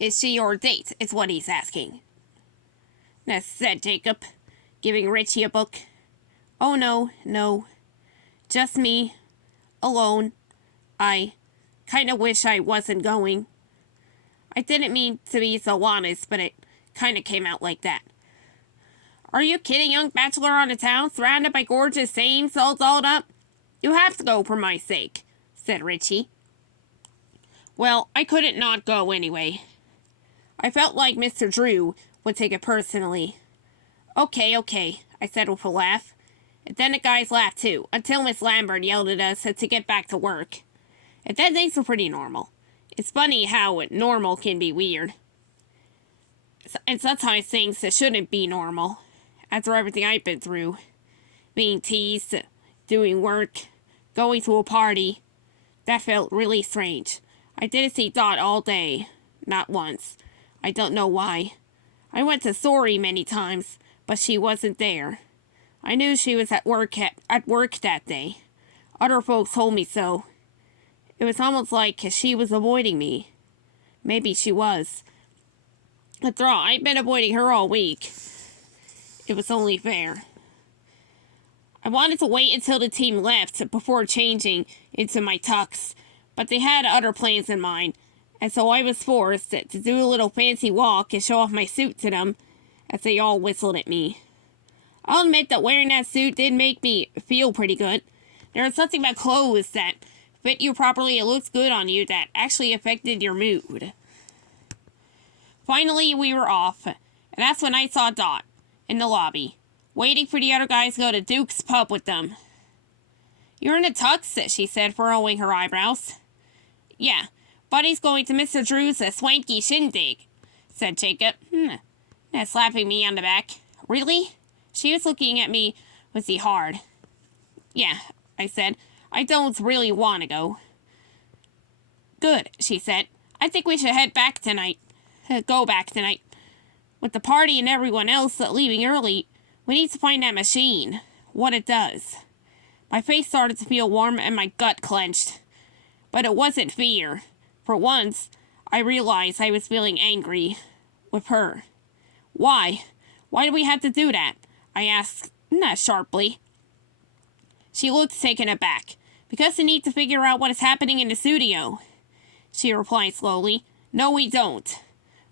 Is she your date, is what he's asking. Said Jacob, giving Richie a book. Oh, no. Just me. Alone. I kinda wish I wasn't going. I didn't mean to be so honest, but it kinda came out like that. Are you kidding, young bachelor on a town, surrounded by gorgeous dames all dolled up? You have to go for my sake, said Richie. Well, I couldn't not go anyway. I felt like Mr. Drew would take it personally. Okay, I said with a laugh. And then the guys laughed too, until Miss Lambert yelled at us to get back to work. And then things were pretty normal. It's funny how normal can be weird. And sometimes things that shouldn't be normal. After everything I've been through. Being teased, doing work, going to a party. That felt really strange. I didn't see Dot all day. Not once. I don't know why. I went to Sorry many times, but she wasn't there. I knew she was at work that day. Other folks told me so. It was almost like she was avoiding me. Maybe she was. After all, I've been avoiding her all week. It was only fair. I wanted to wait until the team left before changing into my tux, but they had other plans in mind, and so I was forced to do a little fancy walk and show off my suit to them, as they all whistled at me. I'll admit that wearing that suit did make me feel pretty good. There was something about clothes that fit you properly and looked good on you that actually affected your mood. Finally, we were off, and that's when I saw Dot in the lobby, waiting for the other guys to go to Duke's pub with them. You're in a tux, she said, furrowing her eyebrows. Yeah, Buddy's going to Mr. Drew's swanky shindig, said Jacob, slapping me on the back. Really? She was looking at me with the hard. Yeah, I said. I don't really want to go. Good, she said. I think we should head back tonight. Go back tonight. With the party and everyone else leaving early, we need to find that machine. What it does. My face started to feel warm and my gut clenched. But it wasn't fear. For once, I realized I was feeling angry with her. Why? Why do we have to do that? I asked, sharply. She looked taken aback. Because we need to figure out what is happening in the studio. She replied slowly. No, we don't.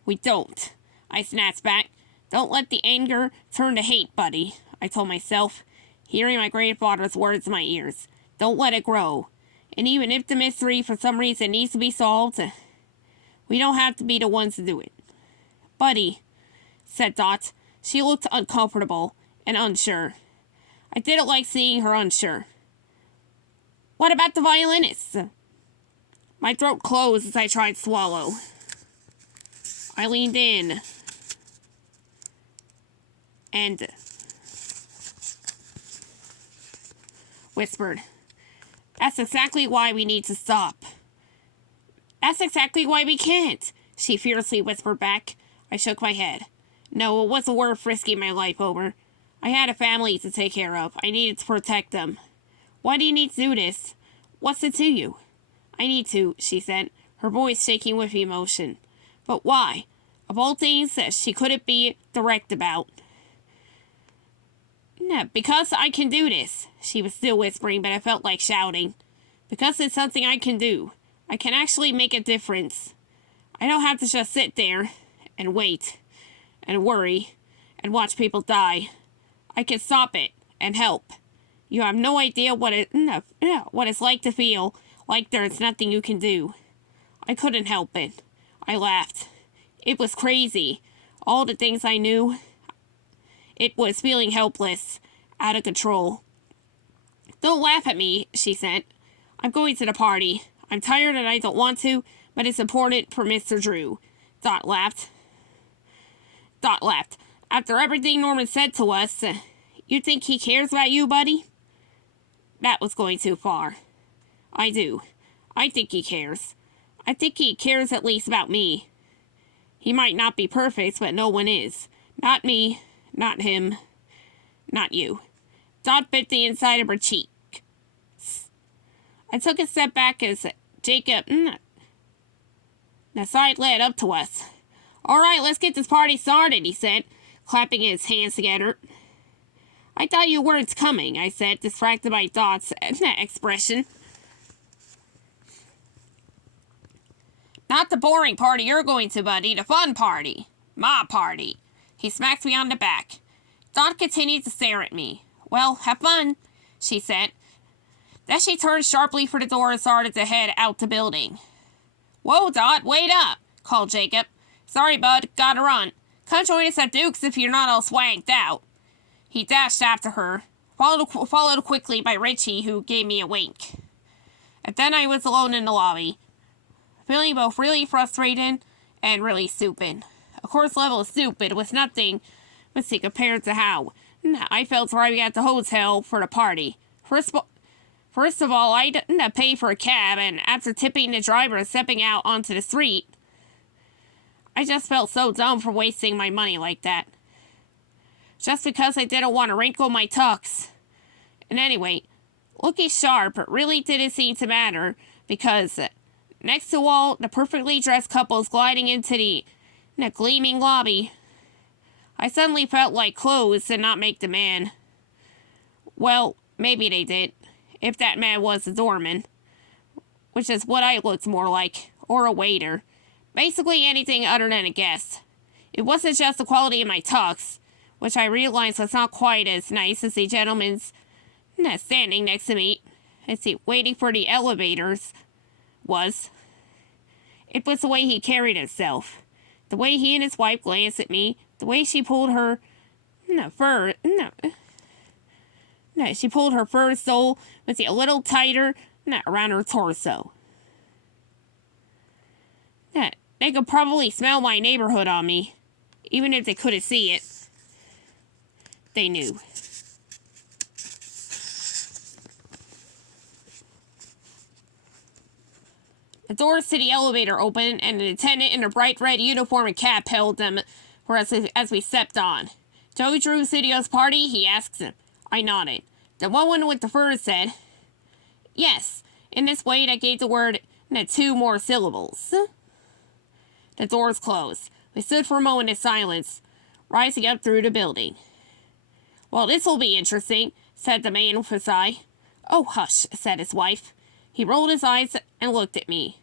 We don't. I snapped back. Don't let the anger turn to hate, Buddy, I told myself, hearing my grandfather's words in my ears. Don't let it grow. And even if the mystery for some reason needs to be solved, we don't have to be the ones to do it. Buddy, said Dot. She looked uncomfortable and unsure. I didn't like seeing her unsure. What about the violinist? My throat closed as I tried to swallow. I leaned in and whispered, That's exactly why we need to stop. That's exactly why we can't, she fiercely whispered back. I shook my head. No, it wasn't worth risking my life over. I had a family to take care of. I needed to protect them. Why do you need to do this? What's it to you? I need to, she said, her voice shaking with emotion. But why? Of all things that she couldn't be direct about. No, because I can do this, she was still whispering, but I felt like shouting. Because it's something I can do. I can actually make a difference. I don't have to just sit there and wait and worry and watch people die. I can stop it and help. You have no idea what it's like to feel like there's nothing you can do. I couldn't help it. I laughed. It was crazy. All the things I knew. It was feeling helpless, out of control. Don't laugh at me, she said. I'm going to the party. I'm tired and I don't want to, but it's important for Mr. Drew. Dot laughed. After everything Norman said to us, you think he cares about you, Buddy? That was going too far. I do. I think he cares. I think he cares at least about me. He might not be perfect, but no one is. Not me, not him, not you. Dot bit the inside of her cheek. I took a step back as Jacob... The side led up to us. All right, let's get this party started, he said, clapping his hands together. I thought you weren't coming, I said, distracted by thoughts and that expression. Not the boring party you're going to, buddy, the fun party. My party. He smacked me on the back. Dot continued to stare at me. Well, have fun, she said. Then she turned sharply for the door and started to head out the building. Whoa, Dot, wait up, called Jacob. Sorry, bud, gotta run. Come join us at Duke's if you're not all swagged out. He dashed after her, followed quickly by Richie, who gave me a wink. And then I was alone in the lobby, feeling both really frustrated and really stupid. Of course, level stupid was nothing, compared to how I felt arriving at the hotel for the party. First of all, I didn't pay for a cab, and after tipping the driver and stepping out onto the street, I just felt so dumb for wasting my money like that. Just because I didn't want to wrinkle my tux. And anyway, looking sharp really didn't seem to matter, because next to all the perfectly dressed couples gliding into the gleaming lobby, I suddenly felt like clothes did not make the man. Well, maybe they did, if that man was a doorman, which is what I looked more like, or a waiter. Basically anything other than a guest. It wasn't just the quality of my tux, which I realized was not quite as nice as the gentleman's standing next to me, waiting for the elevators, was. It was the way he carried himself, the way he and his wife glanced at me, the way she pulled her she pulled her fur sole a little tighter around her torso. They could probably smell my neighborhood on me, even if they couldn't see it. They knew. The doors to the elevator opened, and an attendant in a bright red uniform and cap held them for us as we stepped on. Joey Drew Studio's party? He asked him. I nodded. The one with the fur said, yes. In this way, I gave the word 2 more syllables. The doors closed. We stood for a moment in silence, rising up through the building. Well, this'll be interesting, said the man with a sigh. Oh, hush, said his wife. He rolled his eyes and looked at me,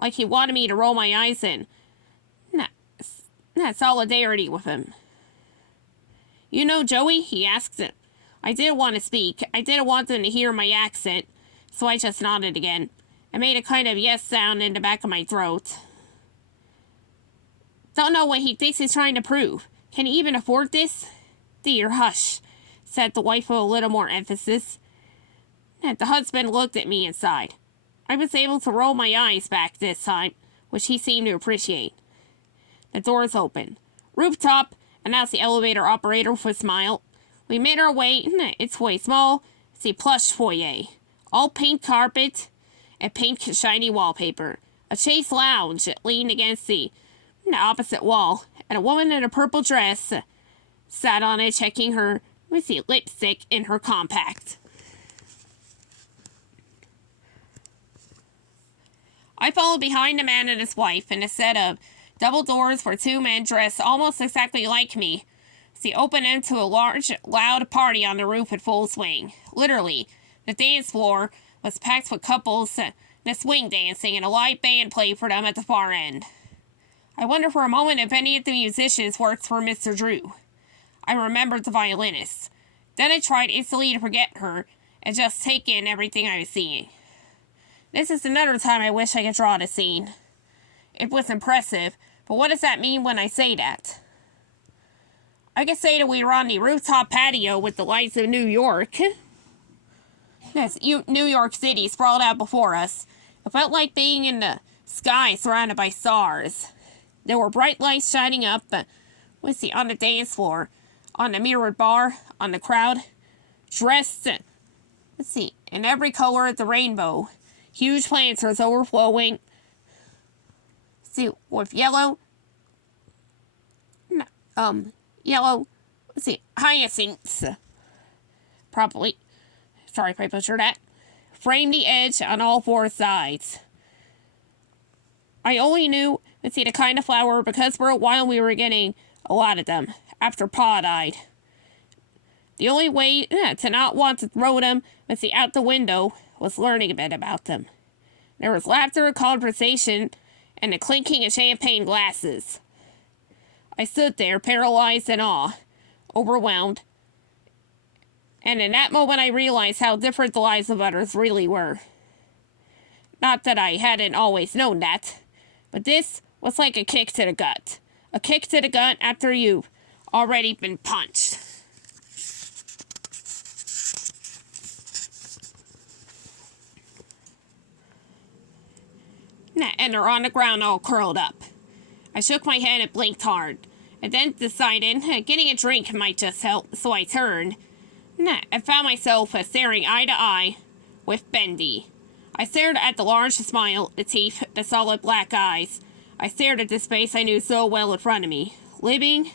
like he wanted me to roll my eyes in solidarity with him. You know Joey? He asked him. I didn't want to speak. I didn't want them to hear my accent, so I just nodded again. I made a kind of yes sound in the back of my throat. Don't know what he thinks he's trying to prove. Can he even afford this? Dear, hush, said the wife with a little more emphasis. And the husband looked at me and sighed. I was able to roll my eyes back this time, which he seemed to appreciate. The doors opened. Rooftop, announced the elevator operator with a smile. We made our way into a small, plush foyer. All pink carpet and pink shiny wallpaper. A chaise lounge leaned against the opposite wall, and a woman in a purple dress sat on it, checking her lipstick in her compact. I followed behind the man and his wife in a set of double doors for 2 men dressed almost exactly like me. Opened into a large, loud party on the roof in full swing. Literally, the dance floor was packed with couples swing dancing, and a live band played for them at the far end. I wondered for a moment if any of the musicians worked for Mr. Drew. I remembered the violinist. Then I tried instantly to forget her and just take in everything I was seeing. This is another time I wish I could draw the scene. It was impressive, but what does that mean when I say that? I could say that we were on the rooftop patio with the lights of New York. Yes, New York City sprawled out before us. It felt like being in the sky surrounded by stars. There were bright lights shining up on the dance floor, on the mirrored bar, on the crowd, dressed in every color of the rainbow. Huge planters overflowing, with yellow, hyacinths, probably, sorry if I butchered that, framed the edge on all 4 sides. I only knew Let's see, the kind of flower, because for a while we were getting a lot of them after Pa died. The only way to not want to throw them, but see, out the window, was learning a bit about them. There was laughter, conversation, and the clinking of champagne glasses. I stood there, paralyzed in awe, overwhelmed, and in that moment I realized how different the lives of others really were. Not that I hadn't always known that, but this was like a kick to the gut. A kick to the gut after you've already been punched. And they're on the ground all curled up. I shook my head and blinked hard, and then decided getting a drink might just help, so I turned. I found myself staring eye to eye with Bendy. I stared at the large smile, the teeth, the solid black eyes. I stared at this face I knew so well in front of me, living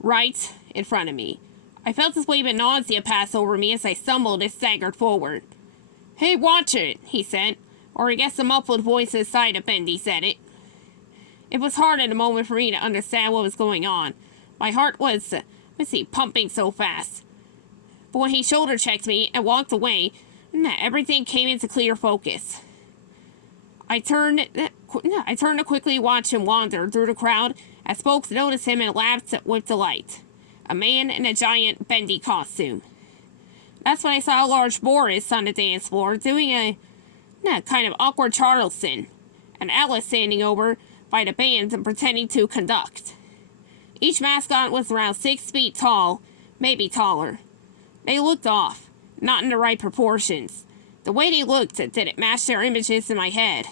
right in front of me. I felt this wave of nausea pass over me as I stumbled and staggered forward. "Hey, watch it," he said. Or I guess the muffled voice inside of Bendy said it. It was hard in a moment for me to understand what was going on. My heart was, pumping so fast. But when he shoulder-checked me and walked away, everything came into clear focus. I turned to quickly watch him wander through the crowd as folks noticed him and laughed with delight. A man in a giant Bendy costume. That's when I saw a large Boris on the dance floor doing a kind of awkward Charleston, and Alice standing over by the band and pretending to conduct. Each mascot was around 6 feet tall, maybe taller. They looked off, not in the right proportions. The way they looked didn't match their images in my head.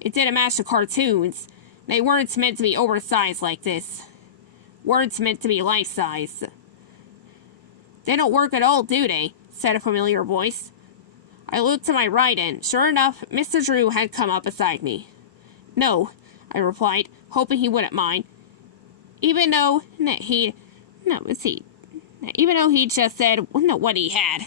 It didn't match the cartoons. They weren't meant to be oversized like this. Weren't meant to be life-size. "They don't work at all, do they?" said a familiar voice. I looked to my right, and, sure enough, Mr. Drew had come up beside me. "No," I replied, hoping he wouldn't mind. Even though he'd just said what he had.